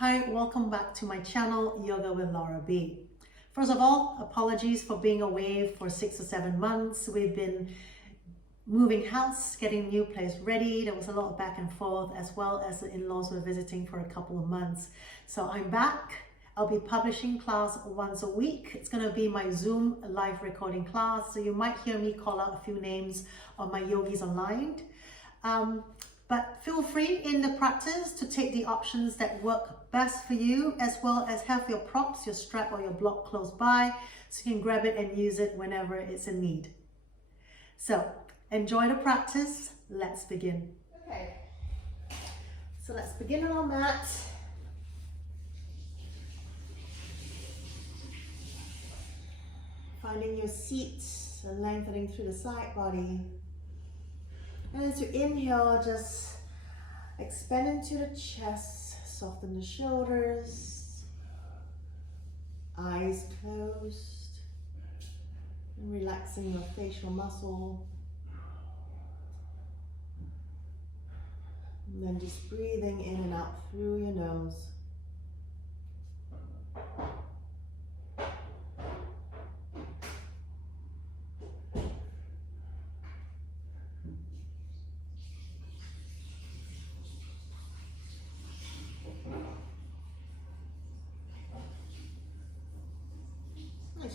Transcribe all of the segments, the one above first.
Hi, welcome back to my channel, Yoga with Laura B. First of all, apologies for being away for 6 or 7 months. We've been moving house, getting new place ready. There was a lot of back and forth, as well as the in-laws were visiting for a couple of months. So I'm back. I'll be publishing class once a week. It's going to be my Zoom live recording class. So you might hear me call out a few names of my yogis online. But feel free in the practice to take the options that work best for you, as well as have your props, your strap or your block close by, so you can grab it and use it whenever it's in need. So enjoy the practice. Let's begin. Okay, so let's begin on our mat. Finding your seat and lengthening through the side body. And as you inhale, just expand into the chest, soften the shoulders, eyes closed, and relaxing your facial muscle. And then just breathing in and out through your nose.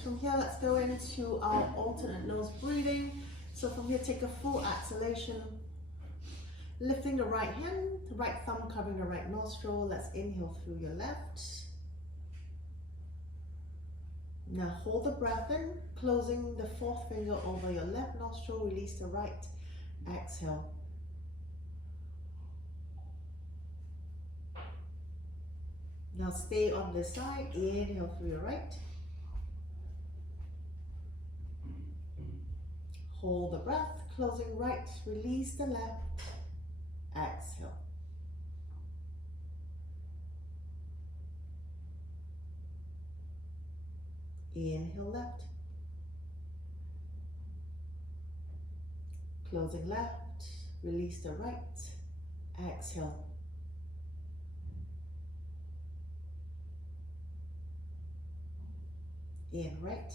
From here, let's go into our alternate nose breathing. So from here, take a full exhalation, lifting the right hand, the right thumb covering the right nostril. Let's inhale through your left. Now hold the breath in, closing the fourth finger over your left nostril, release the right, exhale. Now stay on this side, inhale through your right. Hold the breath, closing right, release the left, exhale. Inhale left, closing left, release the right, exhale. In right,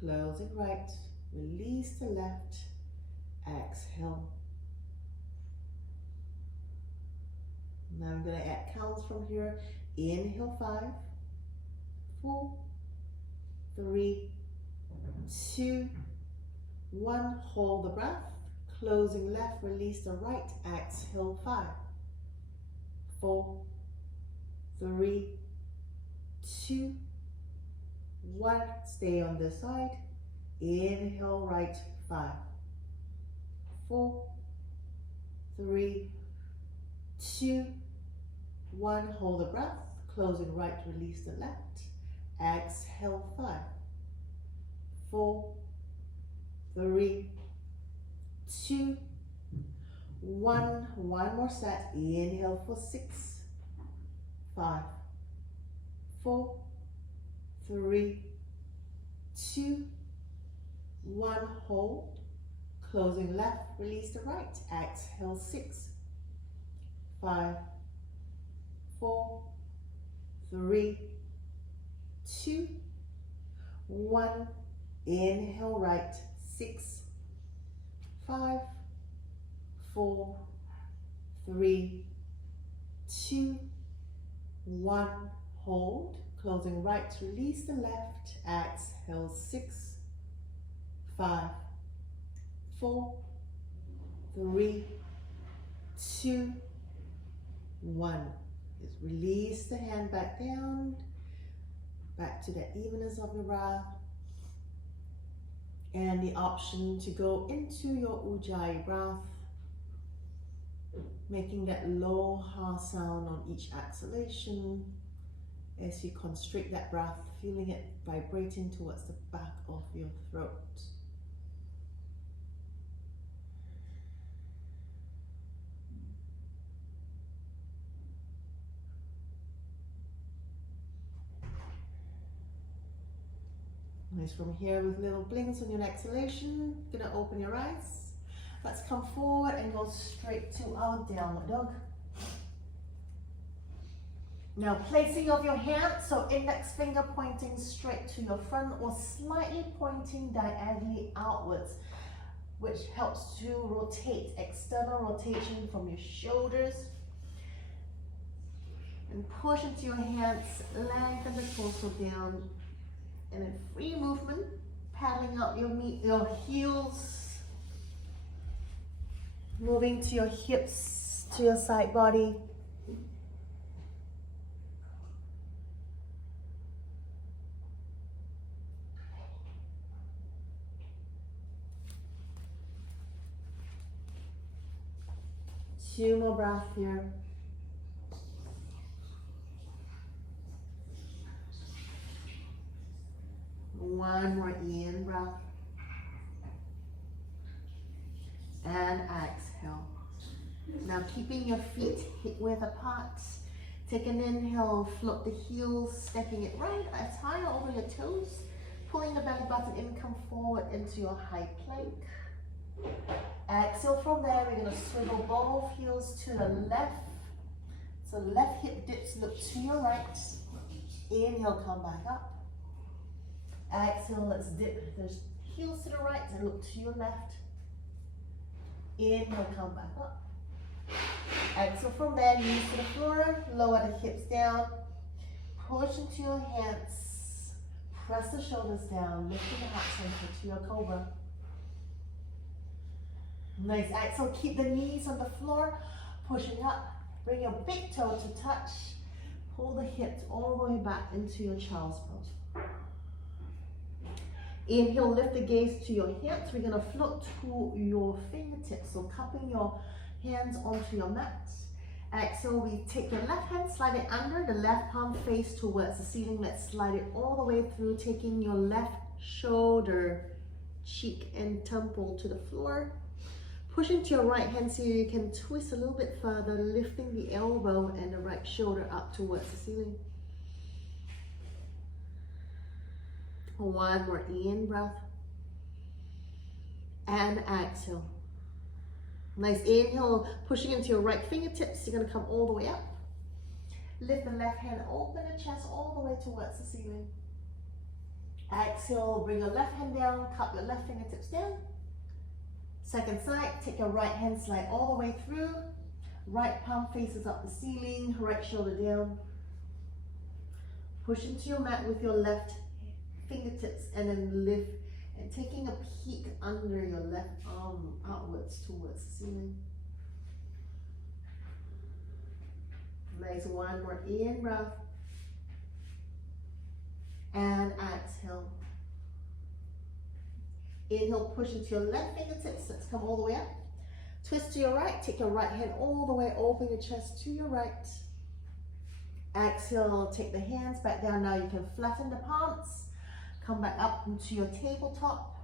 closing right, release the left, exhale. Now I'm going to add counts from here. Inhale 5, 4, 3, 2, 1. Hold the breath. Closing left, release the right, exhale 5, 4, 3, 2, 1. Stay on this side. Inhale right, 5, 4, 3, 2, 1. Hold the breath. Closing right, release the left. Exhale 5, 4, 3, 2, 1. One more set. Inhale for 6, 5, 4, 3, 2, 1. Hold. Closing left, release the right. Exhale 6, 5, 4, 3, 2, 1. Inhale right, 6, 5, 4, 3, 2, 1. Hold. Closing right, release the left, exhale 6, 5, 4, 3, 2, 1. Just release the hand back down, back to the evenness of your breath. And the option to go into your Ujjayi breath, making that low ha sound on each exhalation. As you constrict that breath, feeling it vibrating towards the back of your throat. Nice. From here, with little blinks on your exhalation, gonna open your eyes. Let's come forward and go straight to our downward dog. Now placing of your hands, so index finger pointing straight to your front or slightly pointing diagonally outwards, which helps to rotate, external rotation from your shoulders. And push into your hands, lengthen the torso down, and in free movement, paddling up your heels, moving to your hips, to your side body. Two more breaths here. One more in breath. And exhale. Now keeping your feet hip width apart. Take an inhale, float the heels, stepping it right as high over your toes. Pulling the belly button in, come forward into your high plank. Exhale from there, we're going to swivel both heels to the left. So left hip dips, look to your right. Inhale, come back up. Exhale, let's dip the heels to the right and look to your left. Inhale, come back up. Exhale from there, knees to the floor, lower the hips down. Push into your hands. Press the shoulders down, lifting the heart center to your cobra. Nice, exhale, keep the knees on the floor, pushing up. Bring your big toe to touch. Pull the hips all the way back into your child's pose. Inhale, lift the gaze to your hips. We're gonna float to your fingertips. So cupping your hands onto your mat. Exhale, we take your left hand, slide it under, the left palm face towards the ceiling. Let's slide it all the way through, taking your left shoulder, cheek and temple to the floor. Pushing to your right hand so you can twist a little bit further, lifting the elbow and the right shoulder up towards the ceiling. One more in breath. And exhale. Nice inhale, pushing into your right fingertips. You're gonna come all the way up. Lift the left hand, open the chest all the way towards the ceiling. Exhale, bring your left hand down, cup your left fingertips down. Second side, take your right hand, slide all the way through. Right palm faces up the ceiling, right shoulder down. Push into your mat with your left fingertips and then lift and taking a peek under your left arm outwards towards the ceiling. Nice, one more in breath. And exhale. Inhale, push into your left fingertips. Let's come all the way up. Twist to your right. Take your right hand all the way. Open your chest to your right. Exhale, take the hands back down. Now you can flatten the palms. Come back up into your tabletop.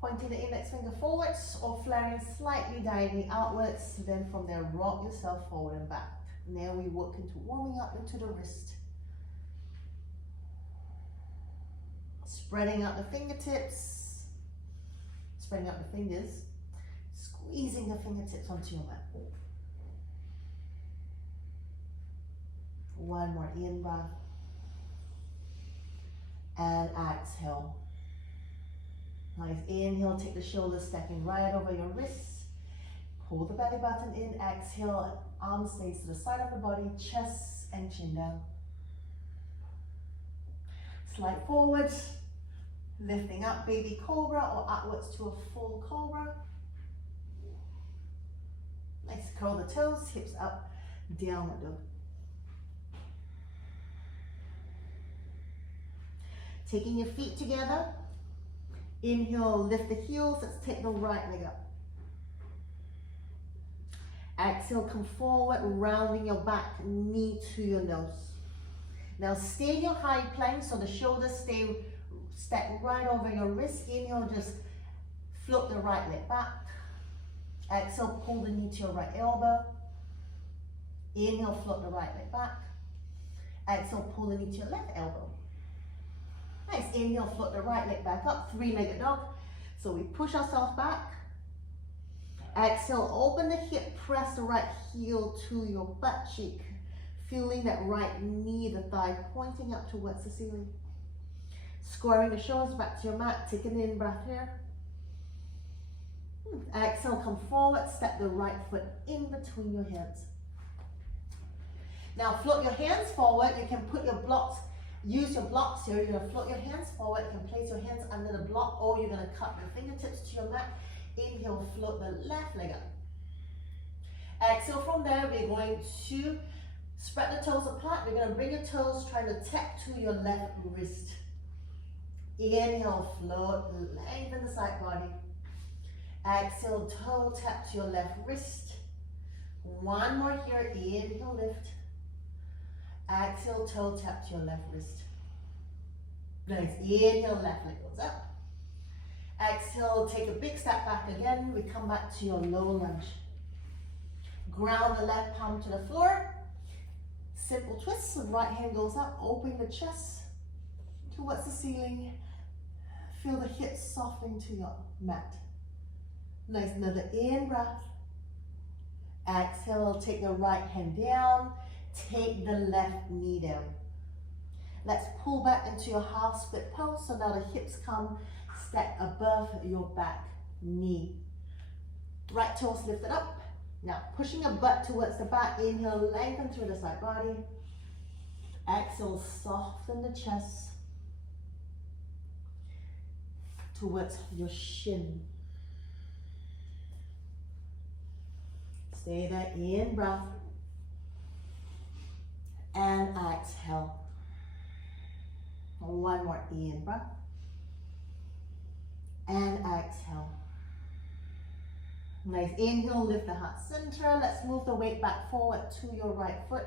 Pointing the index finger forwards or flaring slightly diagonally outwards. Then from there, rock yourself forward and back. Now we work into warming up into the wrist. Spreading out the fingertips, spreading out the fingers, squeezing the fingertips onto your mat. One more in breath. And exhale. Nice inhale, take the shoulders stacking right over your wrists. Pull the belly button in, exhale, arms stays to the side of the body, chest and chin down. Slide forward. Lifting up, baby cobra or upwards to a full cobra. Nice, curl the toes, hips up, downward dog. Taking your feet together. Inhale, lift the heels. Let's take the right leg up. Exhale, come forward, rounding your back, knee to your nose. Now stay in your high plank so the shoulders stay stacked right over your wrist. Inhale, just float the right leg back. Exhale, pull the knee to your right elbow. Inhale, float the right leg back. Exhale, pull the knee to your left elbow. Nice, inhale, float the right leg back up, three-legged dog. So we push ourselves back. Exhale, open the hip, press the right heel to your butt cheek. Feeling that right knee, the thigh pointing up towards the ceiling. Squaring the shoulders back to your mat, take an in breath here. Exhale, come forward, step the right foot in between your hands. Now float your hands forward, you can put your blocks, use your blocks here, you're going to float your hands forward, you can place your hands under the block, or you're going to cup your fingertips to your mat. Inhale, float the left leg up. Exhale, from there, we're going to spread the toes apart. We're going to bring your toes, trying to tap to your left wrist. Inhale, float, lengthen the side body. Exhale, toe tap to your left wrist. One more here, inhale, lift. Exhale, toe tap to your left wrist. Nice, inhale, left leg goes up. Exhale, take a big step back again. We come back to your low lunge. Ground the left palm to the floor. Simple twist, the right hand goes up, open the chest towards the ceiling. Feel the hips softening to your mat. Nice, another in breath. Exhale, take the right hand down, take the left knee down. Let's pull back into your half split pose, so now the hips come stack above your back knee. Right toes lifted up. Now pushing your butt towards the back, inhale, lengthen through the side body. Exhale, soften the chest towards your shin. Stay there, in breath. And exhale. One more in breath. And exhale. Nice, inhale, lift the heart center. Let's move the weight back forward to your right foot.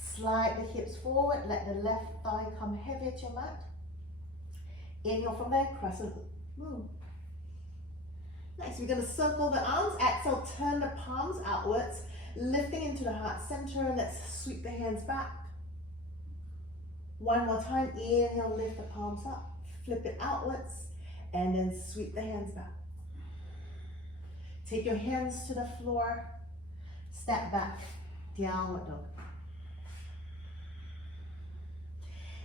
Slide the hips forward, let the left thigh come heavy to your mat. Inhale from there, crescent lunge. Nice, we're gonna circle the arms. Exhale, turn the palms outwards, lifting into the heart center. Let's sweep the hands back. One more time, inhale, lift the palms up, flip it outwards, and then sweep the hands back. Take your hands to the floor, step back, downward dog.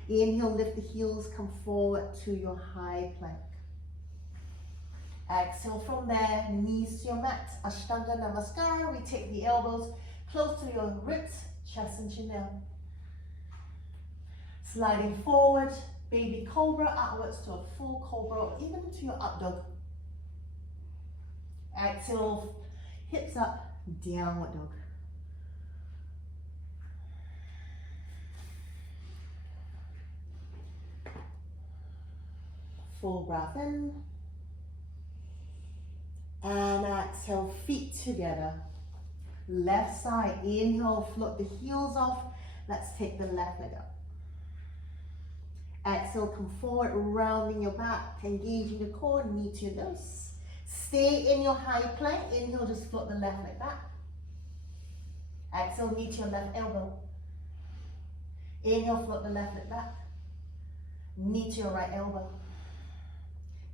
Inhale, lift the heels, come forward to your high plank. Exhale from there, knees to your mat, Ashtanga Namaskara. We take the elbows close to your ribs, chest and chin down. Sliding forward, baby cobra, outwards to a full cobra, or even to your up dog. Exhale, hips up, downward dog. Full breath in. And exhale, feet together. Left side, inhale, float the heels off. Let's take the left leg up. Exhale, come forward, rounding your back, engaging the core, knee to your nose. Stay in your high plank. Inhale, just float the left leg back. Exhale, knee to your left elbow. Inhale, float the left leg back. Knee to your right elbow.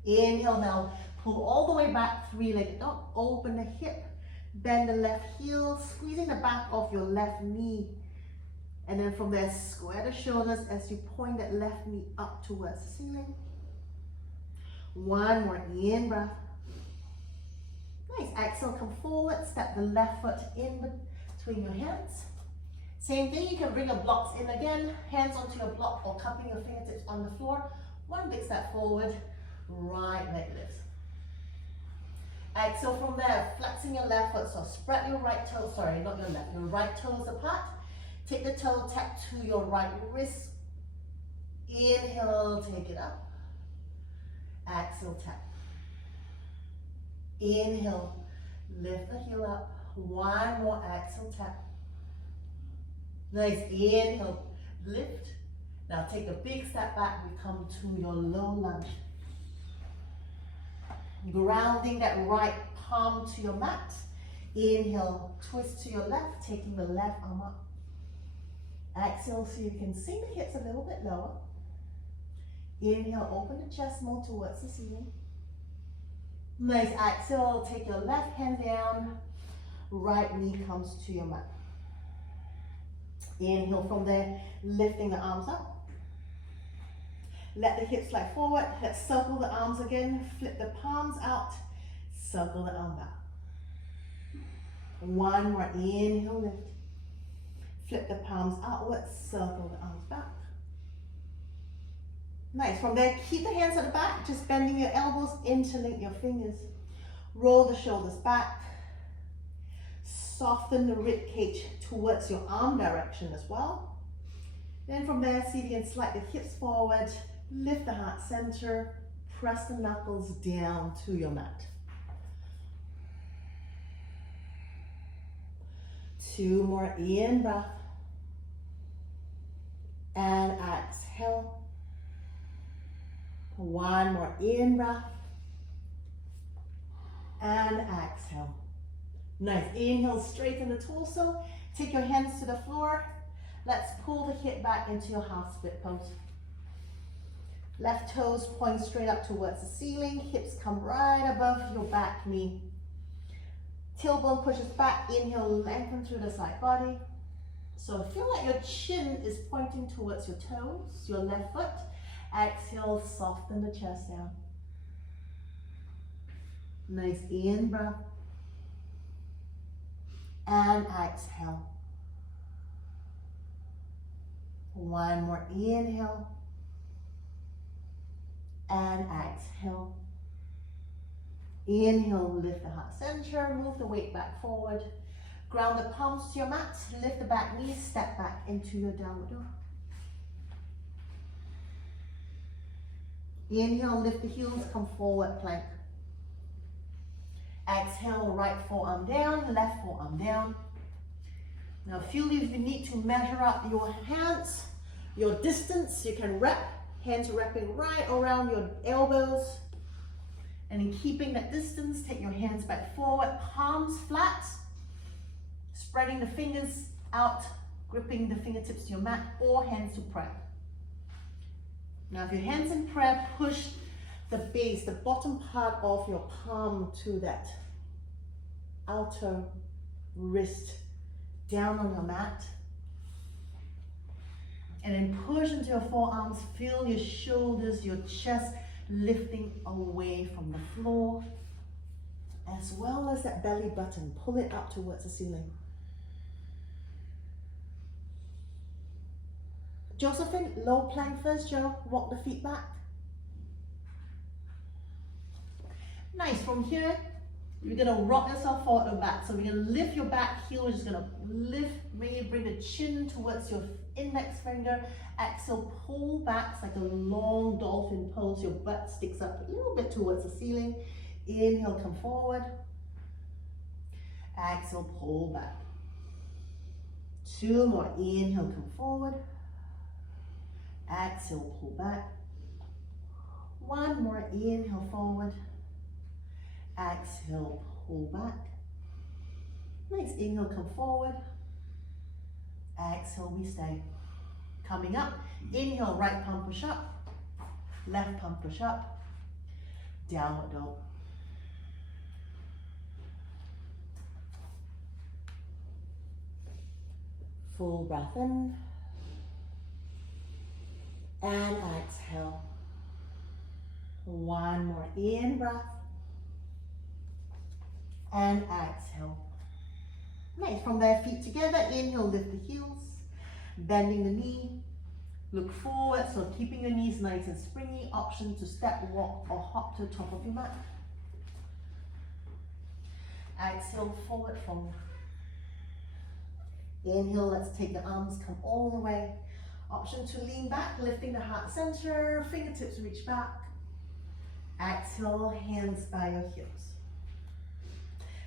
Inhale now, pull all the way back, three-legged dog. Open the hip, bend the left heel, squeezing the back of your left knee. And then from there, square the shoulders as you point that left knee up towards the ceiling. One more in breath. Nice, exhale, come forward, step the left foot in between your hands. Same thing, you can bring your blocks in again, hands onto your block or cupping your fingertips on the floor. One big step forward, right leg lifts. Exhale from there, flexing your left foot, so spread your right toes, sorry, not your left, your right toes apart. Take the toe tap to your right wrist. Inhale, take it up. Exhale, tap. Inhale, lift the heel up. One more, exhale, tap. Nice, inhale, lift. Now take a big step back, we come to your low lunge. Grounding that right palm to your mat. Inhale, twist to your left, taking the left arm up. Exhale, so you can sink the hips a little bit lower. Inhale, open the chest more towards the ceiling. Nice, exhale, take your left hand down, right knee comes to your mat. Inhale from there, lifting the arms up. Let the hips slide forward. Let's circle the arms again. Flip the palms out. Circle the arm back. One more. Inhale, lift. Flip the palms outwards. Circle the arms back. Nice. From there, keep the hands at the back. Just bending your elbows. Interlink your fingers. Roll the shoulders back. Soften the rib cage towards your arm direction as well. Then from there, see if you can slide the hips forward. Lift the heart center, press the knuckles down to your mat. 2 more, in breath. And exhale. 1 more, in breath. And exhale. Nice, inhale, straighten the torso. Take your hands to the floor. Let's pull the hip back into your half split pose. Left toes point straight up towards the ceiling. Hips come right above your back knee. Tailbone pushes back. Inhale, lengthen through the side body. So feel like your chin is pointing towards your toes, your left foot. Exhale, soften the chest down. Nice, in breath. And exhale. 1 more, inhale. And exhale. Inhale, lift the heart center, move the weight back forward. Ground the palms to your mat, lift the back knees, step back into your downward dog. Inhale, lift the heels, come forward, plank. Exhale, right forearm down, left forearm down. Now feel if you need to measure out your hands, your distance, you can wrap. Hands wrapping right around your elbows. And in keeping that distance, take your hands back forward, palms flat. Spreading the fingers out, gripping the fingertips to your mat, or hands to prayer. Now if your hands in prayer, push the base, the bottom part of your palm to that outer wrist down on your mat. And then push into your forearms, feel your shoulders, your chest lifting away from the floor, as well as that belly button. Pull it up towards the ceiling. Josephine, low plank first, Joe. Walk the feet back. Nice. From here, you're going to rock yourself forward and back. So we're going to lift your back heel. We're just going to lift, maybe bring the chin towards your index finger. Exhale, pull back. It's like a long dolphin pose. Your butt sticks up a little bit towards the ceiling. Inhale, come forward. Exhale, pull back. 2 more. Inhale, come forward. Exhale, pull back. 1 more. Inhale, forward. Exhale, pull back. Nice. Inhale, come forward. Exhale, we stay. Coming up, inhale, right palm push up. Left palm push up. Downward dog. Full breath in. And exhale. 1 more in breath. And exhale. Nice. From there, feet together. Inhale, lift the heels. Bending the knee. Look forward. So keeping your knees nice and springy. Option to step, walk, or hop to the top of your mat. Exhale, forward fold. Inhale, let's take the arms, come all the way. Option to lean back, lifting the heart center. Fingertips reach back. Exhale, hands by your heels.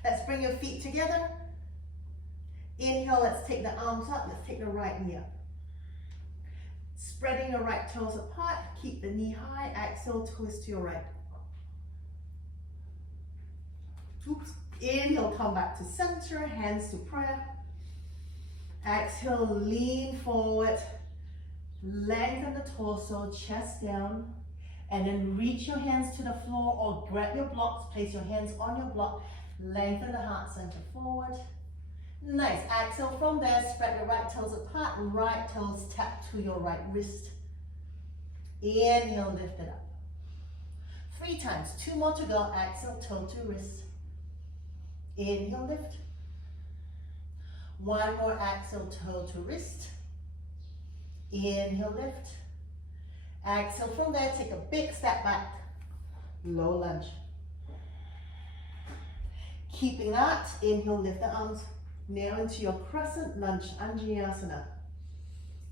Let's bring your feet together. Inhale, let's take the arms up. Let's take the right knee up. Spreading your right toes apart. Keep the knee high. Exhale, twist to your right. Oops. Inhale, come back to center. Hands to prayer. Exhale, lean forward. Lengthen the torso, chest down. And then reach your hands to the floor or grab your blocks, place your hands on your block, lengthen the heart center forward. Nice, exhale from there, spread your right toes apart, right toes tap to your right wrist. Inhale, lift it up. 3 times, 2 more to go, exhale, toe to wrist. Inhale, lift. 1 more, exhale, toe to wrist. Inhale, lift. Exhale from there, take a big step back, low lunge. Keeping that, inhale, lift the arms. Now into your Crescent Lunge, Anjaneyasana.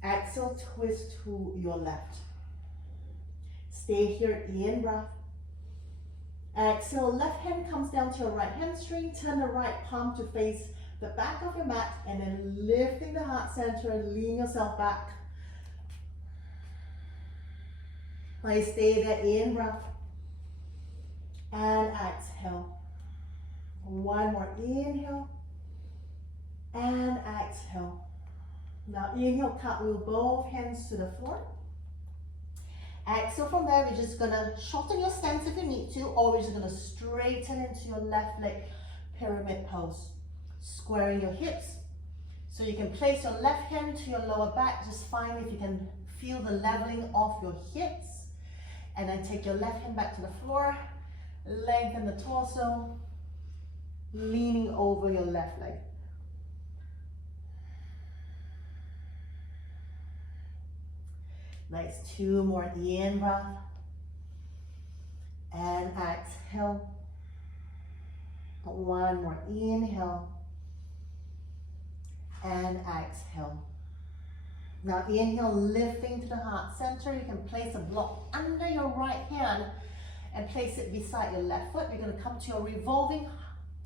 Exhale, twist to your left. Stay here, in breath. Exhale, left hand comes down to your right hamstring. Turn the right palm to face the back of your mat, and then lifting the heart center and lean yourself back. Nice, stay there, in breath. And exhale. 1 more, inhale. And exhale. Now inhale, cartwheel both hands to the floor. Exhale from there, we're just gonna shorten your stance if you need to, or we're just gonna straighten into your left leg pyramid pose. Squaring your hips. So you can place your left hand to your lower back, just find if you can feel the leveling of your hips. And then take your left hand back to the floor, lengthen the torso, leaning over your left leg. Nice, 2 more, in breath. And exhale. 1 more, inhale. And exhale. Now inhale, lifting to the heart center. You can place a block under your right hand and place it beside your left foot. You're going to come to your revolving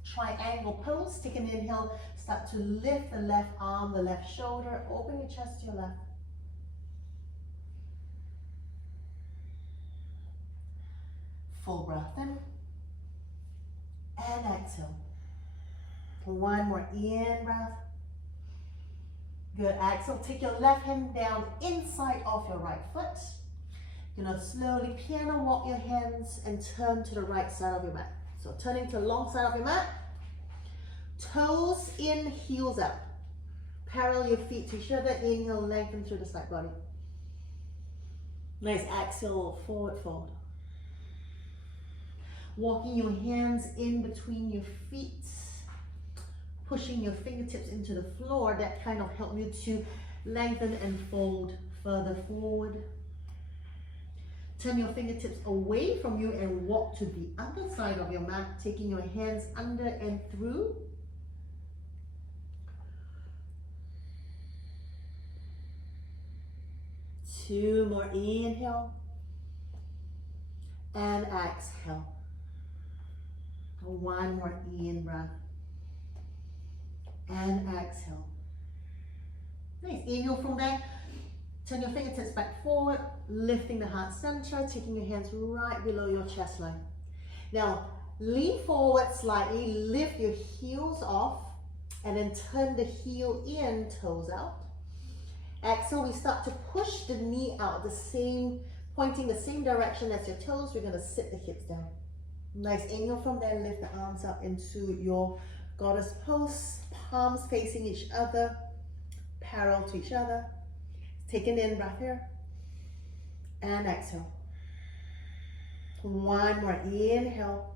triangle pose. Take an inhale, start to lift the left arm, the left shoulder, open your chest to your left. Full breath in and exhale. 1 more, in breath. Good, exhale, take your left hand down inside of your right foot. You're gonna slowly piano walk your hands and turn to the right side of your mat. So turning to the long side of your mat. Toes in, heels out. Parallel your feet to each other. Inhale, lengthen through the side body. Nice, exhale, forward fold. Walking your hands in between your feet. Pushing your fingertips into the floor, that kind of helps you to lengthen and fold further forward. Turn your fingertips away from you and walk to the other side of your mat, taking your hands under and through. Two more, inhale and exhale. 1 more, in breath. And exhale. Nice, inhale from there. Turn your fingertips back forward, lifting the heart center, taking your hands right below your chest line. Now, lean forward slightly, lift your heels off, and then turn the heel in, toes out. Exhale, we start to push the knee out, pointing the same direction as your toes. We're gonna sit the hips down. Nice, inhale from there, lift the arms up into your goddess pose, palms facing each other, parallel to each other. Take an in breath here, and exhale. 1 more, inhale.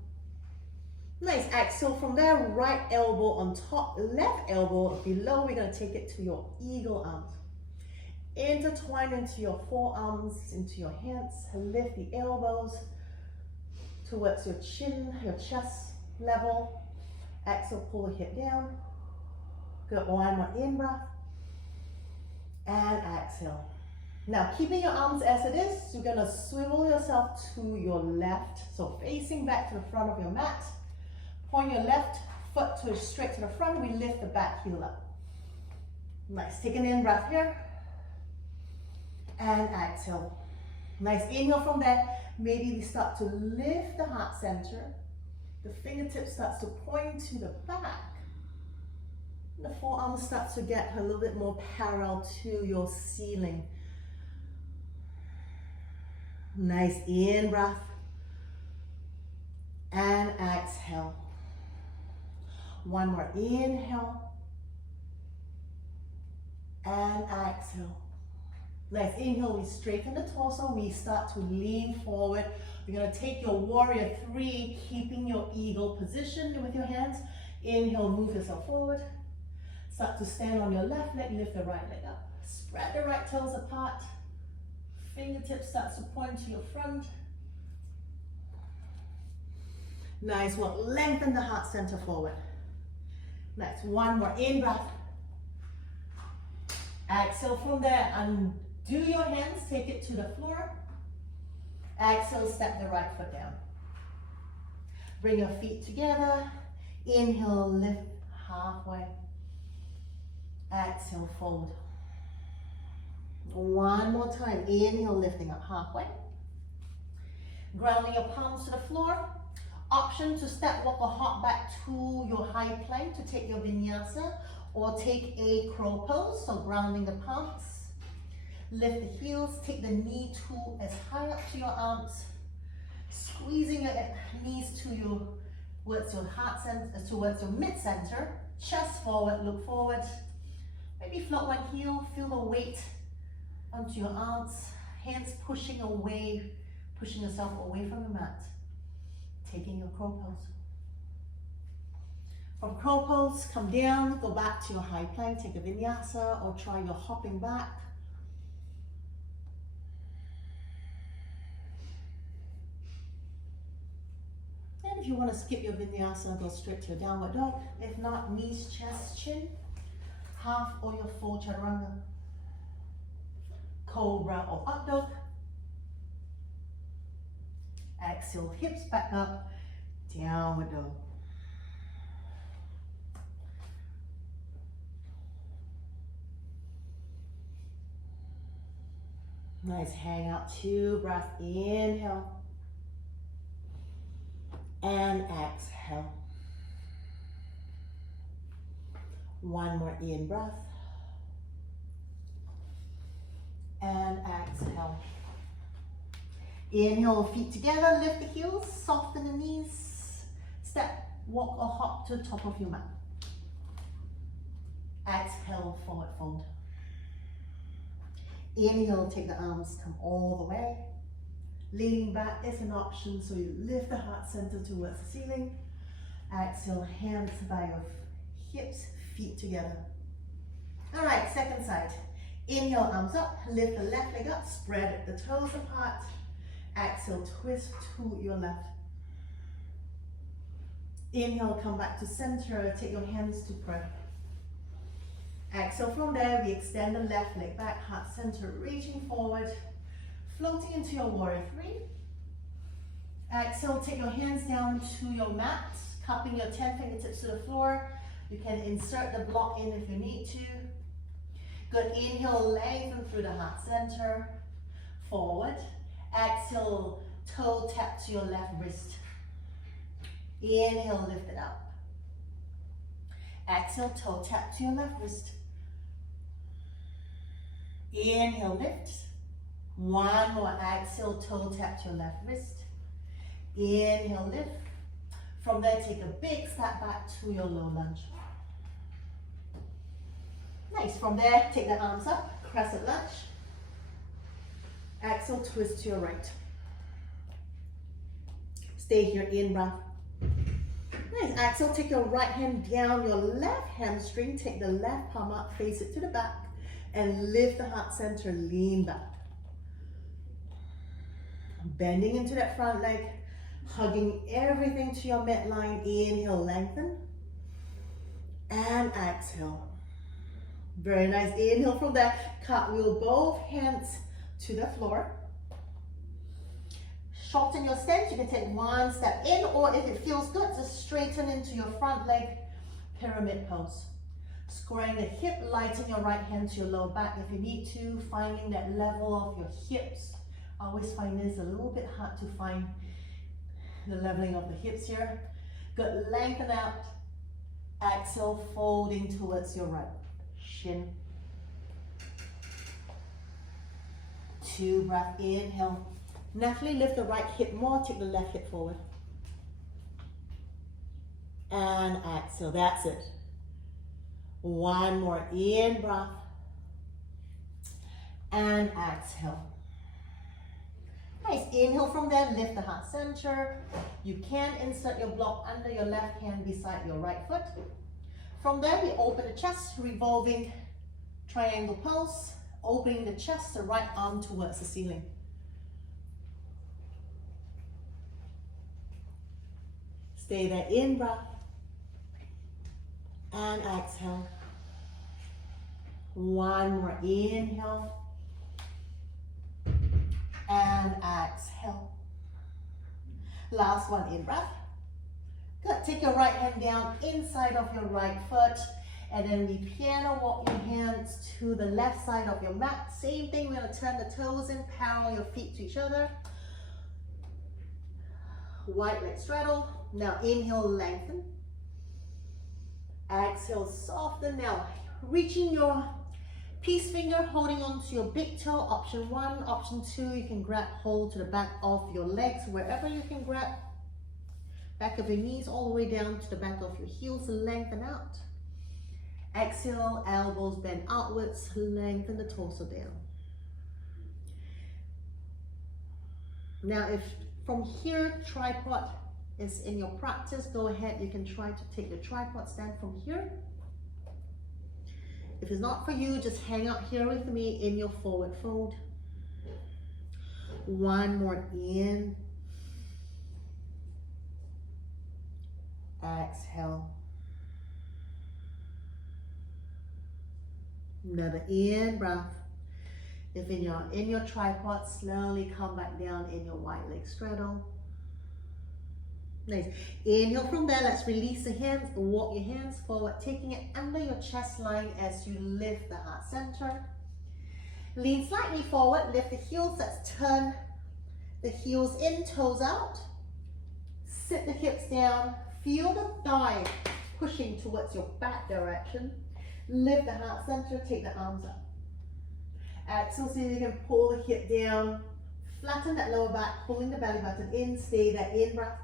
Nice, exhale from there, right elbow on top, left elbow below. We're gonna take it to your eagle arms. Intertwine into your forearms, into your hands, lift the elbows towards your chin, your chest level. Exhale, pull the hip down. Good, 1 more, in breath. And exhale. Now, keeping your arms as it is, you're gonna swivel yourself to your left. So facing back to the front of your mat. Point your left foot straight to the front. We lift the back heel up. Nice, take an in breath here. And exhale. Nice, inhale from there. Maybe we start to lift the heart center. The fingertips starts to point to the back. The forearm starts to get a little bit more parallel to your ceiling. Nice in breath. And exhale. One more inhale. And exhale. Nice inhale, we straighten the torso, we start to lean forward. We're gonna take your warrior three, keeping your eagle position with your hands. Inhale, move yourself forward. Start to stand on your left leg, lift the right leg up. Spread the right toes apart. Fingertips start to point to your front. Nice work, lengthen the heart center forward. Nice, one more in breath. Exhale from there, undo your hands, take it to the floor. Exhale, step the right foot down. Bring your feet together. Inhale, lift halfway. Exhale, fold. One more time. Inhale, lifting up halfway. Grounding your palms to the floor. Option to step, walk, or hop back to your high plank to take your vinyasa, or take a crow pose, so grounding the palms. Lift the heels, take the knee tool as high up to your arms, squeezing your knees towards your heart center, towards your mid-center, chest forward, look forward. Maybe float one heel, feel the weight onto your arms, hands pushing away, pushing yourself away from the mat. Taking your crow pose. From crow pose, come down, go back to your high plank, take a vinyasa, or try your hopping back. And if you want to skip your vinyasa, go straight to your downward dog. If not, knees, chest, chin, half or your full chaturanga. Cobra or up dog. Exhale, hips back up, downward dog. Nice, hang out, 2 breath, inhale. And exhale. One more in breath. And exhale. Inhale, feet together, lift the heels, soften the knees. Step, walk or hop to the top of your mat. Exhale, forward fold. Inhale, take the arms, come all the way. Leaning back is an option, so you lift the heart center towards the ceiling. Exhale, hands by your hips, feet together. All right, second side. Inhale, arms up, lift the left leg up, spread the toes apart. Exhale, twist to your left. Inhale, come back to center, take your hands to pray. Exhale, from there, we extend the left leg back, heart center, reaching forward, floating into your warrior three. Exhale, take your hands down to your mat, cupping your 10 fingertips to the floor. You can insert the block in if you need to. Good, inhale, lengthen through the heart center, forward. Exhale, toe tap to your left wrist. Inhale, lift it up. Exhale, toe tap to your left wrist. Inhale, lift. One more, exhale, toe tap to your left wrist. Inhale, lift. From there, take a big step back to your low lunge. Nice, from there, take the arms up, crescent lunge. Exhale, twist to your right. Stay here, in breath. Nice, exhale, take your right hand down your left hamstring, take the left palm up, face it to the back, and lift the heart center, lean back. Bending into that front leg, hugging everything to your midline. Inhale, lengthen. And exhale. Very nice. Inhale from there. Cartwheel both hands to the floor. Shorten your stance. You can take one step in, or if it feels good, just straighten into your front leg, pyramid pose. Squaring the hip, lighten your right hand to your low back if you need to, finding that level of your hips. I always find this a little bit hard to find the leveling of the hips here. Good, lengthen out. Exhale, folding towards your right. Shin. 2 breath, inhale. Naturally lift the right hip more, take the left hip forward. And exhale, that's it. One more, in breath. And exhale. Nice, inhale from there, lift the heart center. You can insert your block under your left hand beside your right foot. From there, we open the chest, revolving triangle pose, opening the chest, the right arm towards the ceiling. Stay there, in breath. And exhale. One more, inhale. And exhale. Last one, in breath. Good, take your right hand down inside of your right foot, and then we piano walk your hands to the left side of your mat. Same thing, we're gonna turn the toes in, parallel your feet to each other. Wide leg straddle. Now inhale, lengthen. Exhale, soften. Now reaching your peace finger, holding onto your big toe. Option one. Option two, you can grab hold to the back of your legs, wherever you can grab. Back of your knees all the way down to the back of your heels, lengthen out. Exhale, elbows bend outwards, lengthen the torso down. Now if from here tripod is in your practice, go ahead, you can try to take the tripod stand from here. If it's not for you, just hang out here with me in your forward fold. One more, in. Exhale. Another in breath. If in your tripod, slowly come back down in your wide leg straddle. Nice. Inhale from there, let's release the hands, walk your hands forward, taking it under your chest line as you lift the heart center. Lean slightly forward, lift the heels, let's turn the heels in, toes out. Sit the hips down, feel the thigh pushing towards your back direction. Lift the heart center, take the arms up. Exhale, so you can pull the hip down, flatten that lower back, pulling the belly button in, stay there, in breath.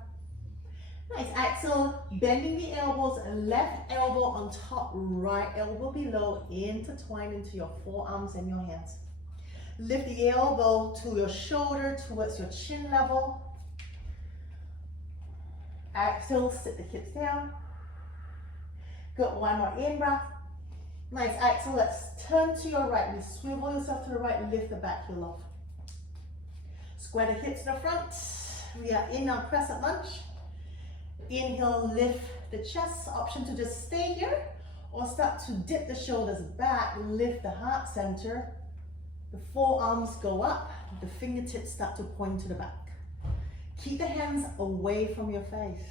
Nice, exhale, bending the elbows, left elbow on top, right elbow below, intertwine into your forearms and your hands. Lift the elbow to your shoulder, towards your chin level. Exhale, sit the hips down. Good, one more in breath. Nice, exhale, let's turn to your right. You swivel yourself to the right, lift the back heel off. Square the hips to the front. We are in our crescent lunge. Inhale, lift the chest. Option to just stay here or start to dip the shoulders back, lift the heart center. The forearms go up, the fingertips start to point to the back. Keep the hands away from your face.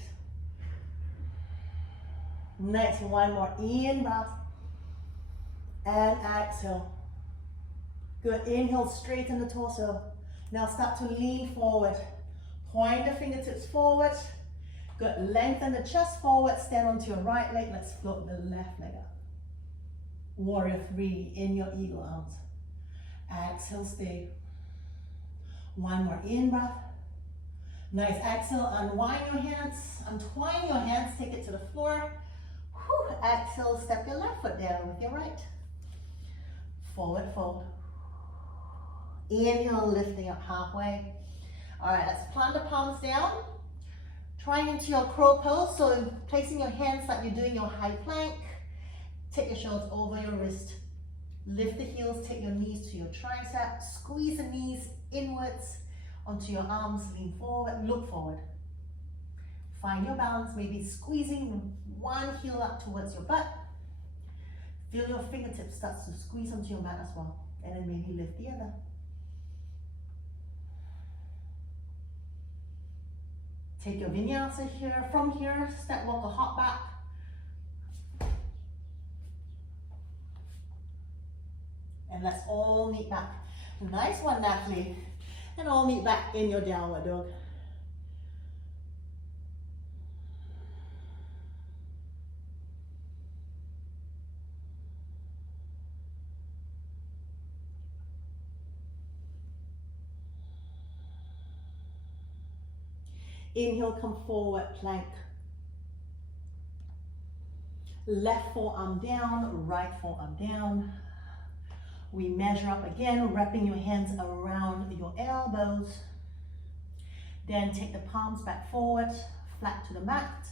Next, one more in breath. And exhale. Good, inhale, straighten the torso. Now start to lean forward. Point the fingertips forward. Good, lengthen the chest forward, stand onto your right leg. Let's float the left leg up. Warrior three, in your eagle arms. Exhale, stay. One more in breath. Nice, exhale, unwind your hands, untwine your hands, take it to the floor. Whew. Exhale, step your left foot down with your right. Forward fold. Inhale, lifting up halfway. All right, let's plant the palms down. Trying into your crow pose, so placing your hands like you're doing your high plank. Take your shoulders over your wrist. Lift the heels, take your knees to your tricep. Squeeze the knees inwards onto your arms, lean forward, look forward. Find your balance, maybe squeezing one heel up towards your butt. Feel your fingertips start to squeeze onto your mat as well. And then maybe lift the other. Take your vinyasa here. From here, step walk or hop back. And let's all meet back. Nice one, Natalie. And all meet back in your downward dog. Inhale, come forward, plank. Left forearm down, right forearm down. We measure up again, wrapping your hands around your elbows. Then take the palms back forward, flat to the mat,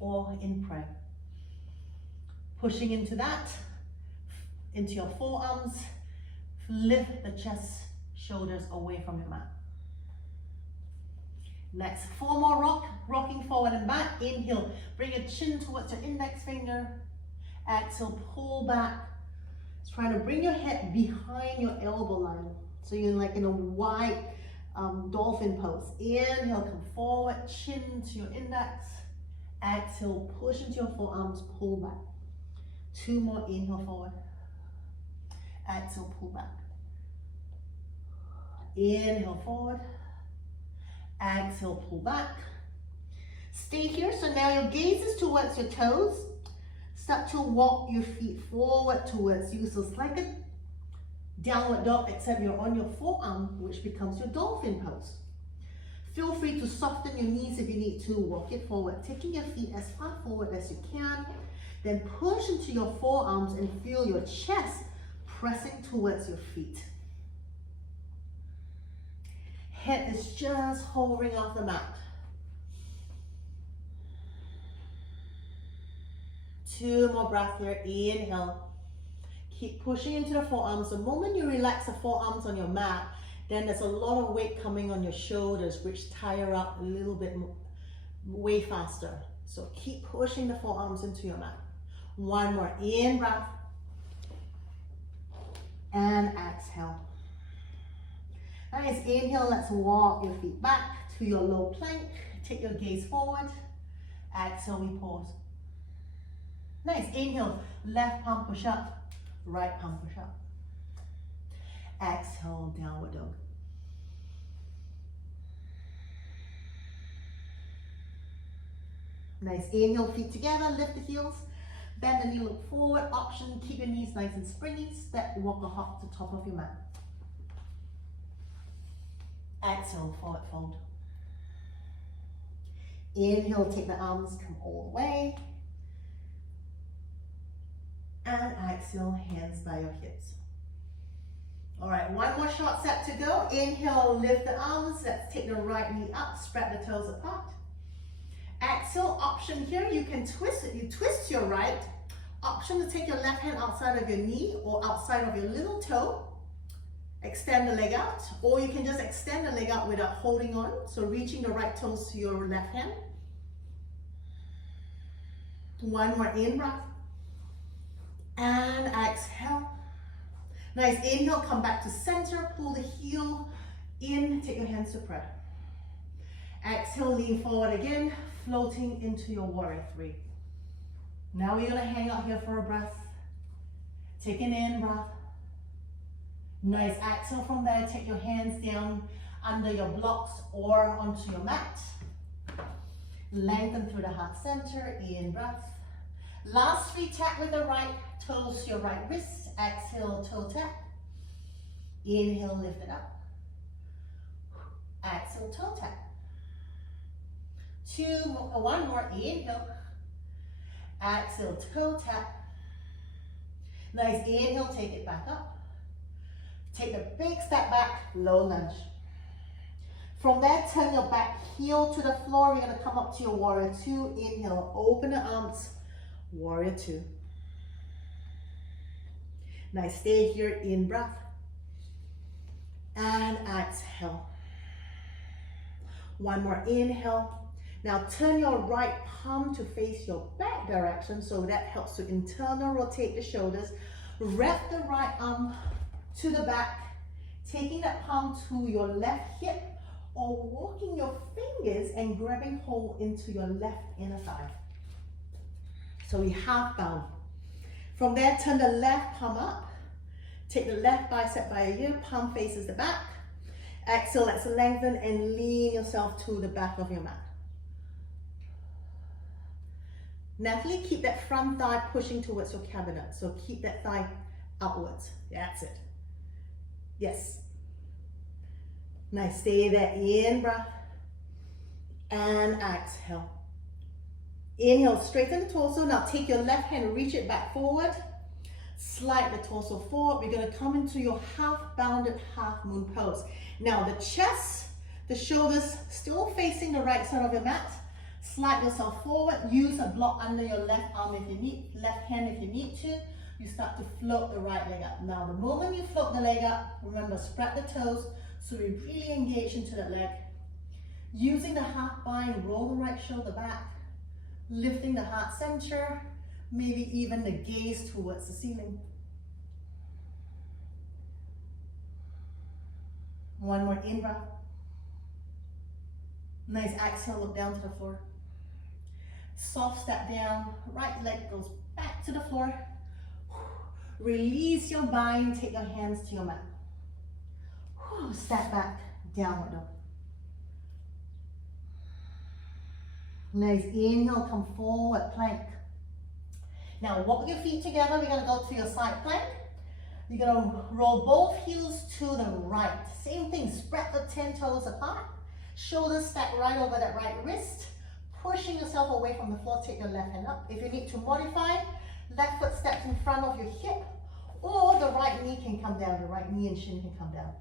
or in prayer. Pushing into that, into your forearms. Lift the chest, shoulders away from your mat. Next, 4 more rocking forward and back. Inhale, bring your chin towards your index finger. Exhale, pull back. Try to bring your head behind your elbow line. So you're like in a wide dolphin pose. Inhale, come forward, chin to your index. Exhale, push into your forearms, pull back. 2 more, inhale forward. Exhale, pull back. Inhale forward. Exhale, pull back. Stay here. So now your gaze is towards your toes. Start to walk your feet forward towards you. So it's like a downward dog, except you're on your forearm, which becomes your dolphin pose. Feel free to soften your knees if you need to. Walk it forward, taking your feet as far forward as you can. Then push into your forearms and feel your chest pressing towards your feet. Head is just hovering off the mat. 2 more breaths here. Inhale. Keep pushing into the forearms. The moment you relax the forearms on your mat, then there's a lot of weight coming on your shoulders, which tire up a little bit way faster. So keep pushing the forearms into your mat. 1 more. In breath. And exhale. Nice. Inhale. Let's walk your feet back to your low plank. Take your gaze forward. Exhale. We pause. Nice. Inhale. Left palm push up. Right palm push up. Exhale. Downward dog. Nice. Inhale. Feet together. Lift the heels. Bend the knee. Look forward. Option. Keep your knees nice and springy. Step. Walk or hop to the top of your mat. Exhale, forward fold. Inhale, take the arms, come all the way. And exhale, hands by your hips. All right, 1 more short set to go. Inhale, lift the arms. Let's take the right knee up, spread the toes apart. Exhale, option here, you can twist it. You twist your right. Option to take your left hand outside of your knee or outside of your little toe. Extend the leg out, or you can just extend the leg out without holding on. So reaching the right toes to your left hand. 1 more in breath. And exhale. Nice. Inhale, come back to center. Pull the heel in. Take your hands to prayer. Exhale, lean forward again, floating into your warrior 3. Now we're going to hang out here for a breath. Take an in breath. Nice. Exhale from there. Take your hands down under your blocks or onto your mat. Lengthen through the heart center. In breath. Last 3 tap with the right toes to your right wrist. Exhale, toe tap. Inhale, lift it up. Exhale, toe tap. 1 more. Inhale. Exhale, toe tap. Nice. Inhale, take it back up. Take a big step back, low lunge. From there, turn your back heel to the floor. You're gonna come up to your warrior 2. Inhale, open the arms, warrior 2. Nice, stay here, in breath. And exhale. 1 more, inhale. Now turn your right palm to face your back direction, so that helps to internal rotate the shoulders. Wrap the right arm to the back, taking that palm to your left hip, or walking your fingers and grabbing hold into your left inner thigh. So we half bound. From there, turn the left palm up, take the left bicep by your ear, palm faces the back. Exhale, let's lengthen and lean yourself to the back of your mat. Naturally, keep that front thigh pushing towards your cabinet. So keep that thigh outwards. That's it. Yes. Nice. Stay there. In breath. And exhale. Inhale, straighten the torso. Now take your left hand, reach it back forward. Slide the torso forward. We're going to come into your half bounded half moon pose. Now the chest, the shoulders still facing the right side of your mat. Slide yourself forward. Use a block under your left arm if you need, left hand if you need to. You start to float the right leg up. Now the moment you float the leg up, remember spread the toes so we really engage into the leg. Using the half bind, roll the right shoulder back. Lifting the heart center, maybe even the gaze towards the ceiling. One more in breath. Nice exhale, look down to the floor. Soft step down, right leg goes back to the floor. Release your bind, take your hands to your mat. Step back, downward dog. Nice, inhale, come forward, plank. Now walk your feet together, we're gonna go to your side plank. You're gonna roll both heels to the right. Same thing, spread the 10 toes apart. Shoulders stack right over that right wrist. Pushing yourself away from the floor, take your left hand up. If you need to modify, left foot steps in front of your hip, or the right knee can come down, the right knee and shin can come down.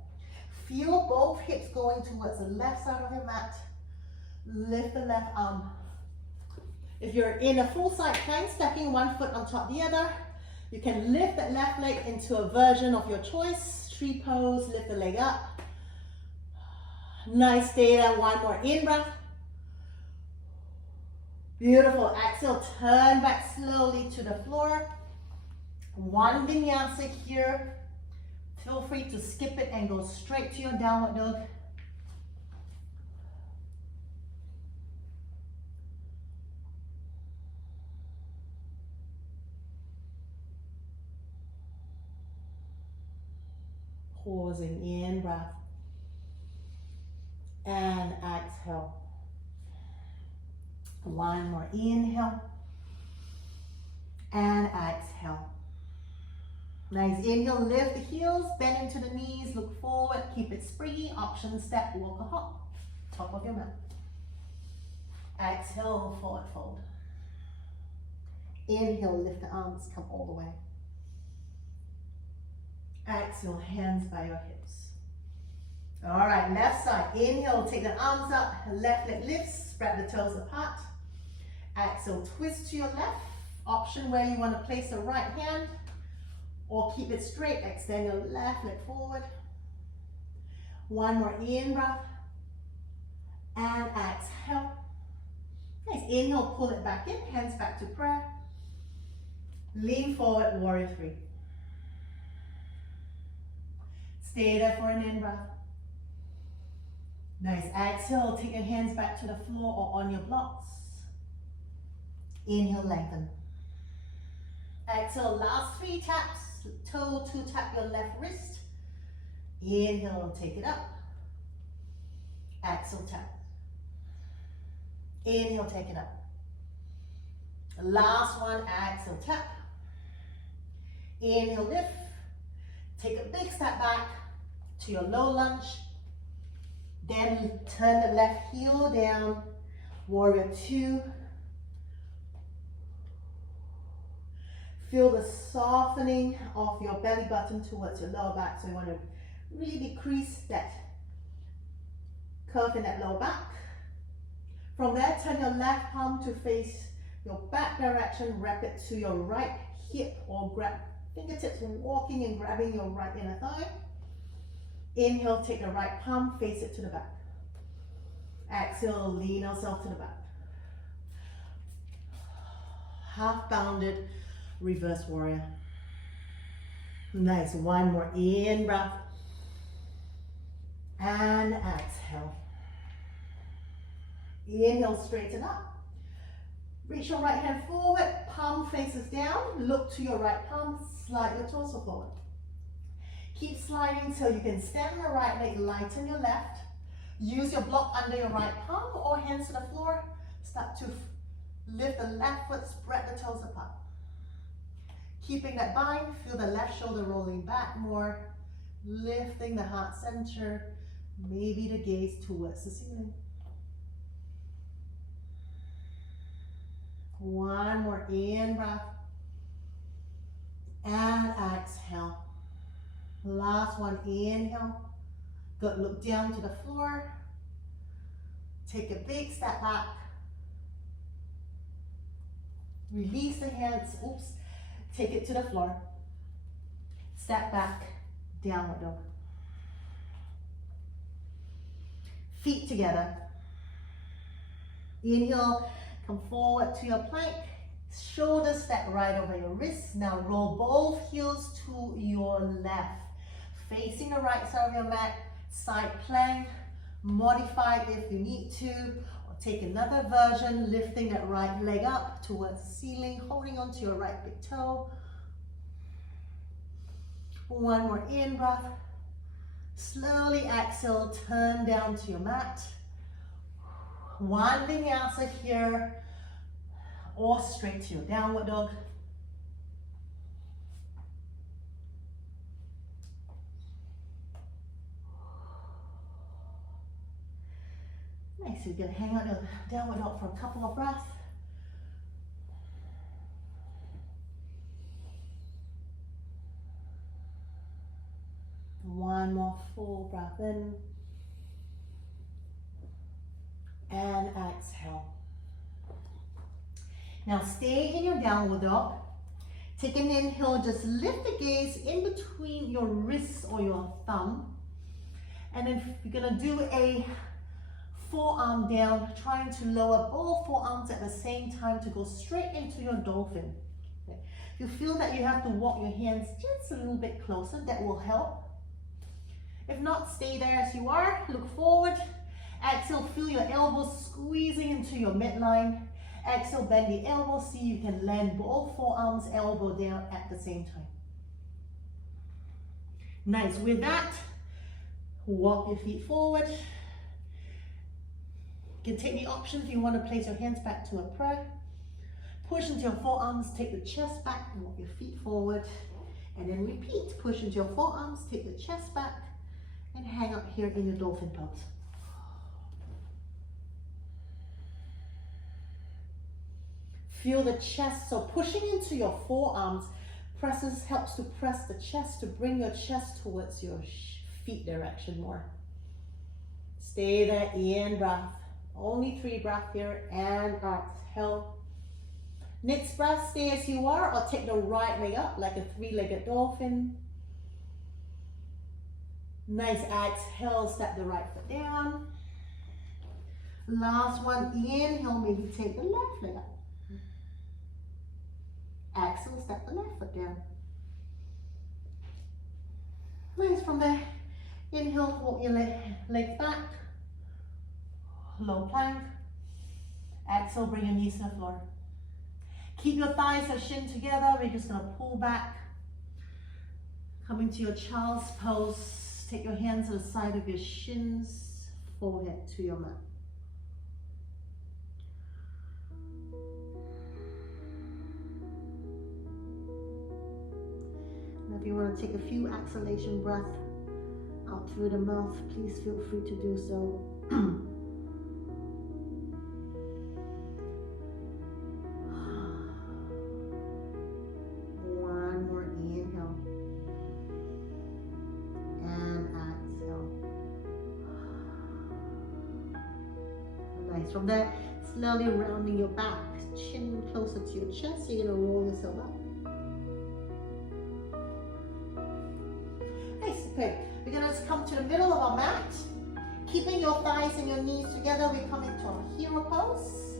Feel both hips going towards the left side of your mat. Lift the left arm. If you're in a full side plank, stepping one foot on top of the other, you can lift that left leg into a version of your choice. Tree pose, lift the leg up. Nice, stay there, one more in breath. Beautiful, exhale, turn back slowly to the floor. One vinyasa here. Feel free to skip it and go straight to your downward dog. Pausing in breath and exhale. One more inhale and exhale. Nice, inhale, lift the heels, bend into the knees, look forward, keep it springy. Option step, walk or hop, top of your mat. Exhale, forward fold. Inhale, lift the arms, come all the way. Exhale, hands by your hips. All right, left side. Inhale, take the arms up, left leg lifts, spread the toes apart. Exhale, twist to your left. Option where you want to place the right hand or keep it straight. Extend your left leg forward. One more in breath and exhale. Nice, inhale, pull it back in, hands back to prayer. Lean forward, warrior three. Stay there for an in breath. Nice, exhale, take your hands back to the floor or on your blocks. Inhale, lengthen. Exhale, last 3 taps. Toe to tap your left wrist. Inhale, take it up. Exhale, tap. Inhale, take it up. Last one, exhale, tap. Inhale, lift. Take a big step back to your low lunge. Then turn the left heel down. Warrior two. Feel the softening of your belly button towards your lower back. So you want to really decrease that curve in that lower back. From there, turn your left palm to face your back direction. Wrap it to your right hip or grab fingertips when walking and grabbing your right inner thigh. Inhale, take the right palm, face it to the back. Exhale, lean yourself to the back. Half bounded reverse warrior. Nice, one more in breath. And exhale. Inhale, straighten up. Reach your right hand forward, palm faces down. Look to your right palm, slide your torso forward. Keep sliding till you can stand on the right leg, lighten your left. Use your block under your right palm or hands to the floor. Start to lift the left foot, spread the toes apart. Keeping that bind, feel the left shoulder rolling back more, lifting the heart center, maybe the gaze towards the ceiling. One more in breath. And exhale. Last one, inhale. Good, look down to the floor. Take a big step back. Release the hands, oops. Take it to the floor. Step back, downward dog. Feet together. Inhale, come forward to your plank. Shoulders stack right over your wrists. Now roll both heels to your left. Facing the right side of your mat. Side plank. Modify if you need to. Or take another version, lifting that right leg up towards the ceiling, holding onto your right big toe. One more in breath. Slowly exhale, turn down to your mat. One vinyasa here, or straight to your downward dog. Nice, you're gonna hang out your downward dog for a couple of breaths. One more full breath in. And exhale. Now stay in your downward dog. Take an inhale, just lift the gaze in between your wrists or your thumb. And then you're gonna do a forearm down, trying to lower both forearms at the same time to go straight into your dolphin. Okay. If you feel that you have to walk your hands just a little bit closer, that will help. If not, stay there as you are, look forward. Exhale, feel your elbows squeezing into your midline. Exhale, bend the elbows, see you can land both forearms, elbow down at the same time. Nice, with that, walk your feet forward. You can take the option if you want to place your hands back to a prayer. Push into your forearms, take the chest back, and walk your feet forward. And then repeat, push into your forearms, take the chest back, and hang out here in your dolphin pose. Feel the chest, so pushing into your forearms helps to press the chest to bring your chest towards your feet direction more. Stay there, in breath. Only 3 breaths here, and exhale. Next breath, stay as you are, or take the right leg up like a 3-legged dolphin. Nice, exhale, step the right foot down. Last one, inhale, maybe take the left leg up. Exhale, step the left foot down. Nice, from there, inhale, walk your legs back. Low plank. Exhale, bring your knees to the floor. Keep your thighs or shin together. We're just going to pull back. Coming to your child's pose. Take your hands to the side of your shins, forehead to your mat. Now if you want to take a few exhalation breaths out through the mouth, please feel free to do so. From there, slowly rounding your back, chin closer to your chest, you're going to roll yourself up. Nice, okay. We're going to just come to the middle of our mat. Keeping your thighs and your knees together, we come into our hero pose.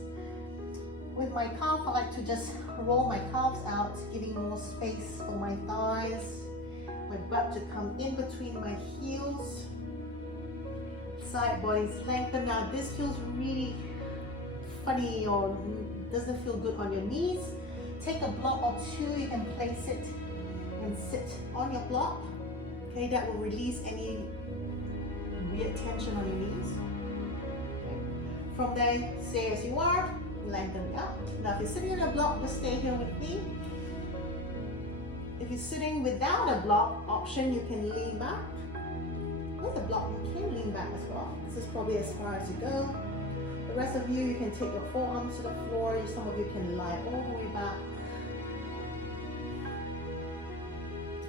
With my calf, I like to just roll my calves out, giving more space for my thighs. My butt to come in between my heels. Side bodies lengthen. Now this feels really funny or doesn't feel good on your knees. Take a block or 2, you can place it and sit on your block. Okay, that will release any weird tension on your knees. Okay. From there, stay as you are, lengthen up. Now if you're sitting on a block, just stay here with me. If you're sitting without a block option, you can lean back. With a block, you can lean back as well. This is probably as far as you go. The rest of you, you can take your forearms to the floor. Some of you can lie all the way back.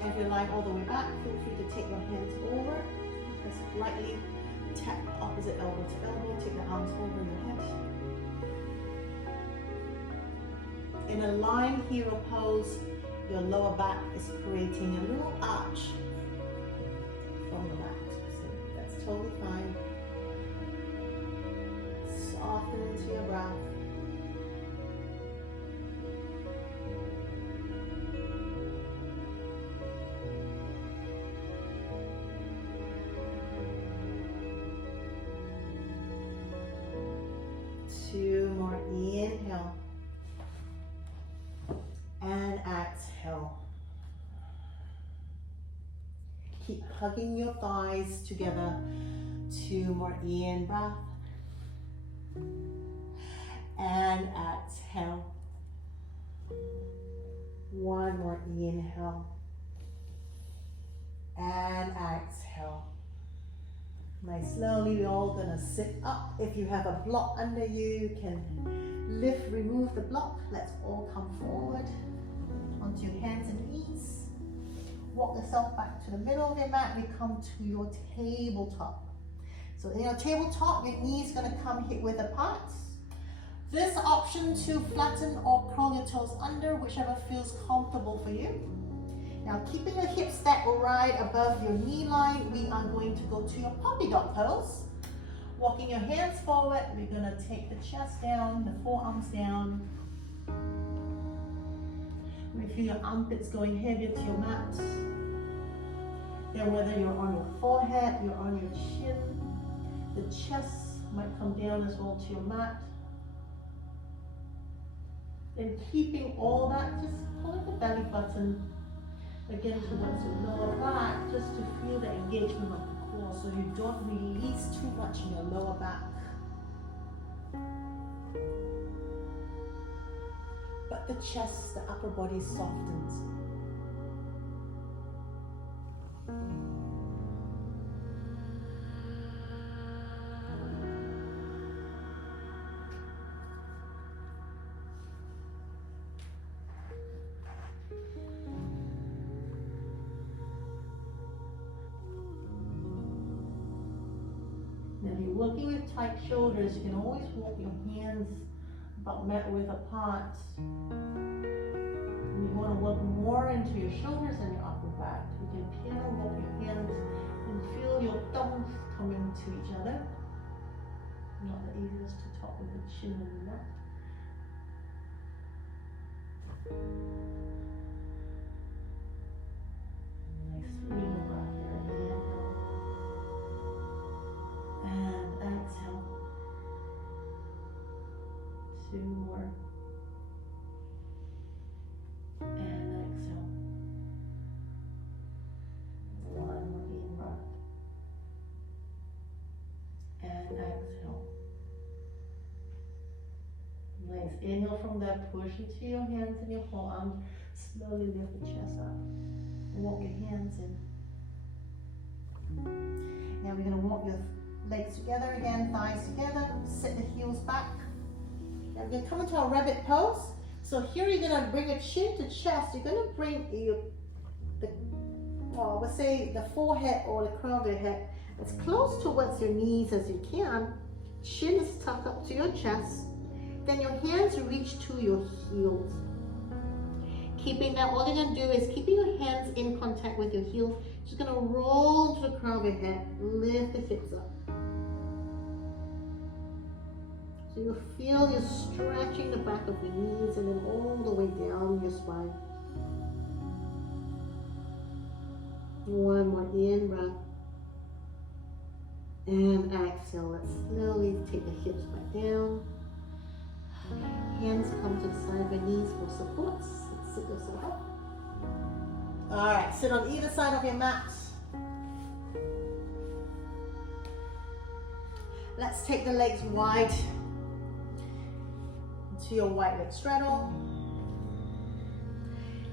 And if you're lying all the way back, feel free to take your hands over. Just lightly tap opposite elbow to elbow. Take the arms over your head. In a lying hero pose, your lower back is creating a little arch from the mat. So that's totally fine. Soften into your breath. Two more. Inhale. And exhale. Keep hugging your thighs together. Two more. In breath. And exhale. One more. Inhale. And exhale. Nice. Slowly, we're all gonna sit up. If you have a block under you, you can lift, remove the block. Let's all come forward onto your hands and knees. Walk yourself back to the middle of your mat. We come to your tabletop. So in your tabletop, your knees gonna come hip width apart. This option to flatten or curl your toes under, whichever feels comfortable for you. Now, keeping your hips stacked right above your knee line, we are going to go to your puppy dog pose. Walking your hands forward, we're gonna take the chest down, the forearms down. You may feel your armpits going heavier to your mat. Then whether you're on your forehead, you're on your chin, the chest might come down as well to your mat. Then keeping all that, just pull the belly button again towards your lower back, just to feel the engagement of the core so you don't release too much in your lower back. But the chest, the upper body softens. Now, if you're working with tight shoulders, you can always walk your hands about mat width apart. And you want to work more into your shoulders and your upper back. You can piano walk your hands and feel your thumbs coming to each other. Not the easiest to talk with the chin and the neck. Nice freedom breath here. Inhale. And exhale. Two more. And exhale. One more in breath. And exhale. Nice. Inhale from there. Push into your hands and your forearms. Slowly lift the chest up. Walk your hands in. Now we're going to walk your legs together again, thighs together, sit the heels back. Now we're going to come into our rabbit pose. So here you're going to bring your chin to chest. You're going to bring let's say the forehead or the crown of your head as close towards your knees as you can. Chin is tucked up to your chest. Then your hands reach to your heels. Keeping that, all you're going to do is keeping your hands in contact with your heels. Just going to roll to the crown of your head. Lift the hips up. So you feel you're stretching the back of your knees and then all the way down your spine. One more in breath. And exhale. Let's slowly take the hips back down. Hands come to the side of your knees for supports. Sit yourself up. All right, sit on either side of your mat. Let's take the legs wide into your wide leg straddle.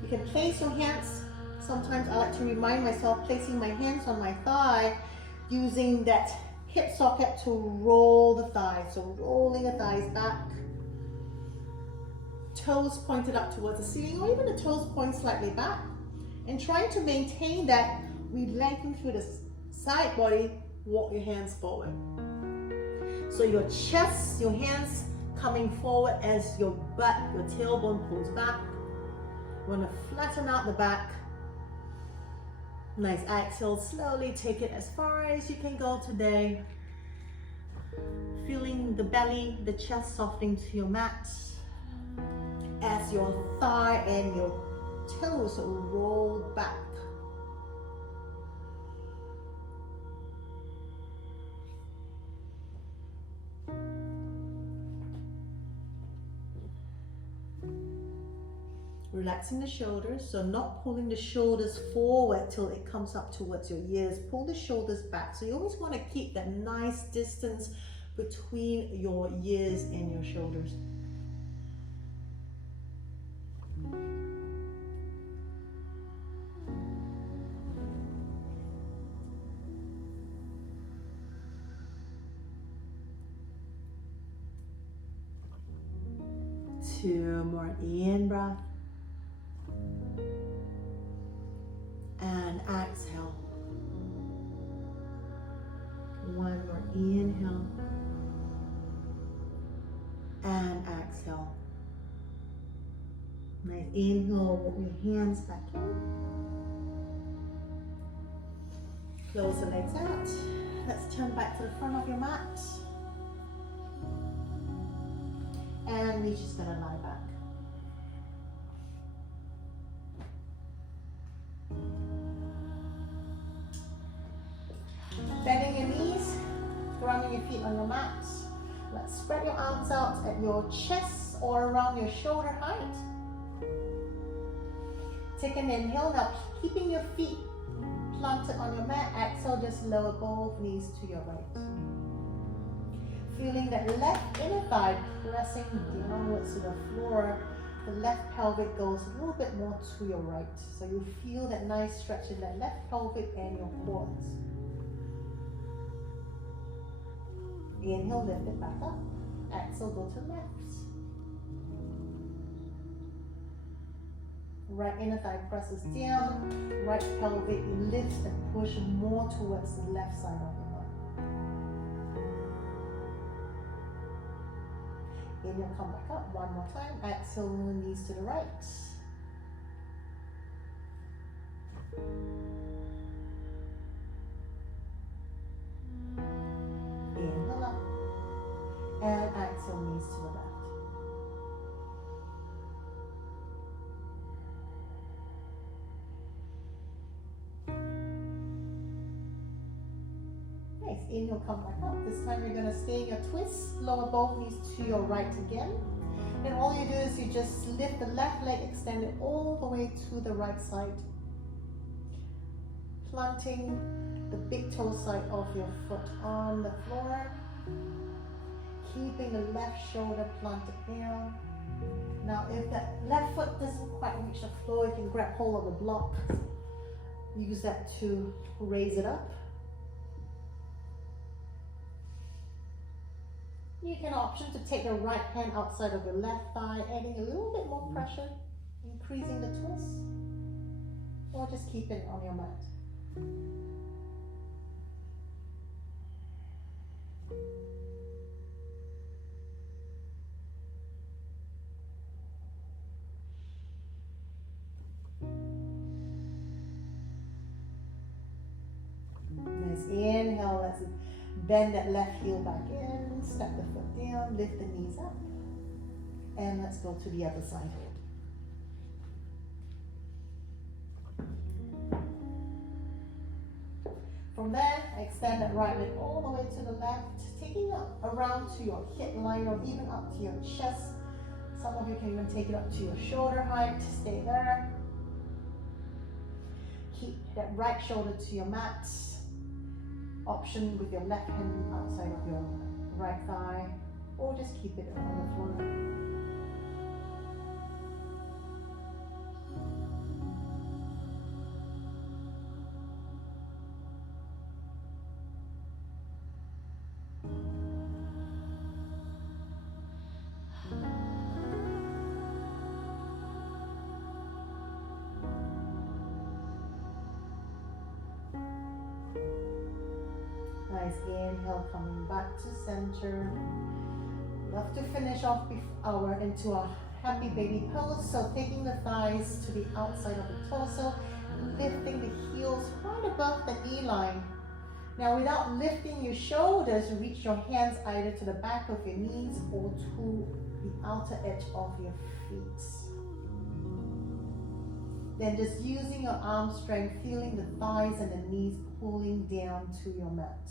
You can place your hands. Sometimes I like to remind myself placing my hands on my thigh, using that hip socket to roll the thighs. So rolling the thighs back. Toes pointed up towards the ceiling, or even the toes point slightly back. And trying to maintain that, we lengthen through the side body, walk your hands forward. So your chest, your hands coming forward as your butt, your tailbone pulls back. You want to flatten out the back. Nice exhale, slowly take it as far as you can go today. Feeling the belly, the chest softening to your mat. As your thigh and your toes roll back. Relaxing the shoulders, so not pulling the shoulders forward till it comes up towards your ears. Pull the shoulders back. So you always want to keep that nice distance between your ears and your shoulders. Two more in breath. And exhale. One more inhale. And exhale. Nice inhale, walk your hands back in. Close the legs out. Let's turn back to the front of your mat. And we're just gonna lie back. Bending your knees, grounding your feet on your mat. Let's spread your arms out at your chest or around your shoulder height. Take an inhale, now keeping your feet planted on your mat. Exhale, just lower both knees to your right. Feeling that left inner thigh pressing downwards to the floor. The left pelvic goes a little bit more to your right. So you feel that nice stretch in that left pelvic and your quads. Inhale, lift it back up. Exhale, go to left. Right inner thigh presses down. Right pelvic lifts and push more towards the left side of your leg. Inhale, come back up one more time. Exhale, knees to the right. Inhale up. And exhale, knees to the left. Nice. Inhale, come back up. This time you're going to stay in your twist. Lower both knees to your right again. And all you do is you just lift the left leg, extend it all the way to the right side. Planting the big toe side of your foot on the floor. Keeping the left shoulder planted down. Now if that left foot doesn't quite reach the floor, you can grab hold of the block. Use that to raise it up. You can option to take the right hand outside of your left thigh, adding a little bit more pressure, increasing the twist, or just keep it on your mat. Nice inhale, let's bend that left heel back in, step the foot down, lift the knees up, and let's go to the other side. From there, extend that right leg all the way to the left, taking it around to your hip line or even up to your chest. Some of you can even take it up to your shoulder height. Stay there. Keep that right shoulder to your mat. Option with your left hand outside of your right thigh, or just keep it on the floor. Nice inhale, coming back to center. Love to finish off into our happy baby pose. So taking the thighs to the outside of the torso, lifting the heels right above the knee line. Now without lifting your shoulders, reach your hands either to the back of your knees or to the outer edge of your feet. Then just using your arm strength, feeling the thighs and the knees pulling down to your mat.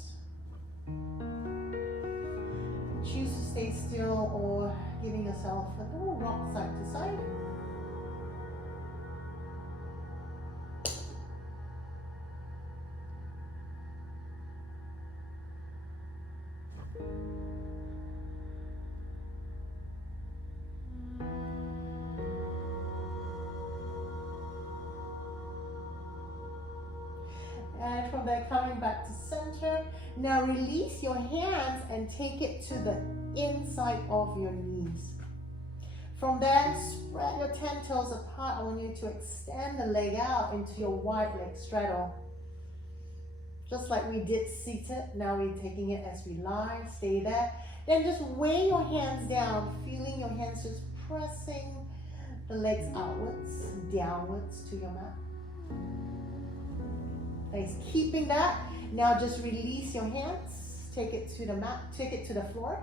Choose to stay still or giving yourself a little rock side to side. And from there, coming back to center. Now release your hands and take it to the inside of your knees. From there, spread your 10 toes apart. I want you to extend the leg out into your wide leg straddle. Just like we did seated, now we're taking it as we lie. Stay there. Then just weigh your hands down, feeling your hands just pressing the legs outwards, downwards to your mat. Nice, keeping that. Now just release your hands. Take it to the mat, take it to the floor.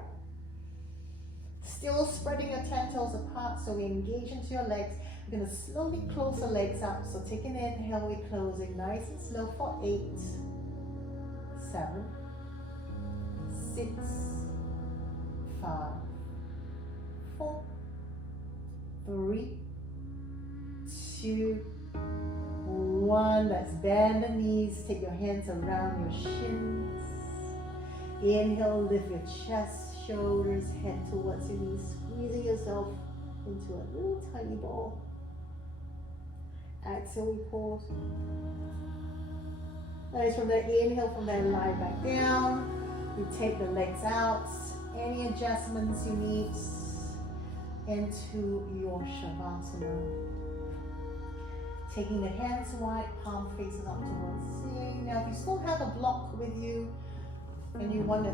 Still spreading your 10 toes apart, so we engage into your legs. We're going to slowly close the legs up. So take an inhale, we're closing nice and slow for 8, 7, 6, 5, 4, 3, 2, 1. Let's bend the knees. Take your hands around your shins. Inhale, lift your chest, shoulders, head towards your knees, squeezing yourself into a little tiny ball. Exhale, we pause. Nice, from there, inhale, from there, lie back down. You take the legs out. Any adjustments you need into your Shavasana. Taking the hands wide, palm facing up towards the ceiling. Now, if you still have a block with you and you want to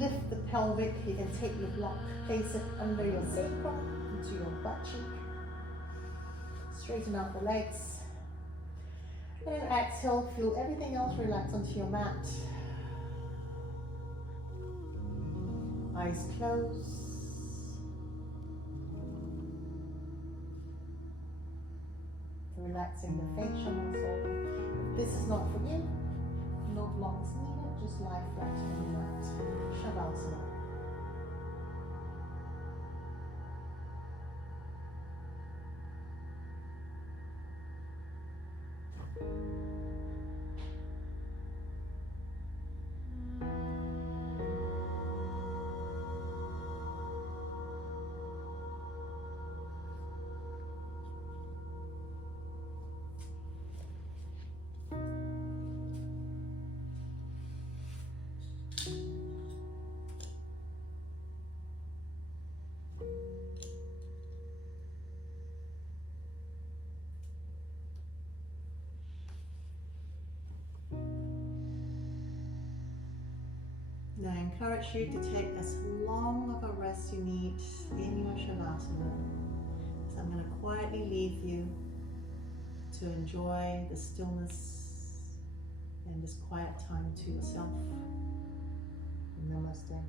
lift the pelvic, you can take your block, place it under your sacrum, into your butt cheek. Straighten out the legs. And exhale, feel everything else relax onto your mat. Eyes closed. Relaxing the facial muscle. If this is not for you, no blocks needed, just lie flat on the mat. Shavasana. Now I encourage you to take as long of a rest you need in your Shavasana. So I'm going to quietly leave you to enjoy the stillness and this quiet time to yourself. Namaste.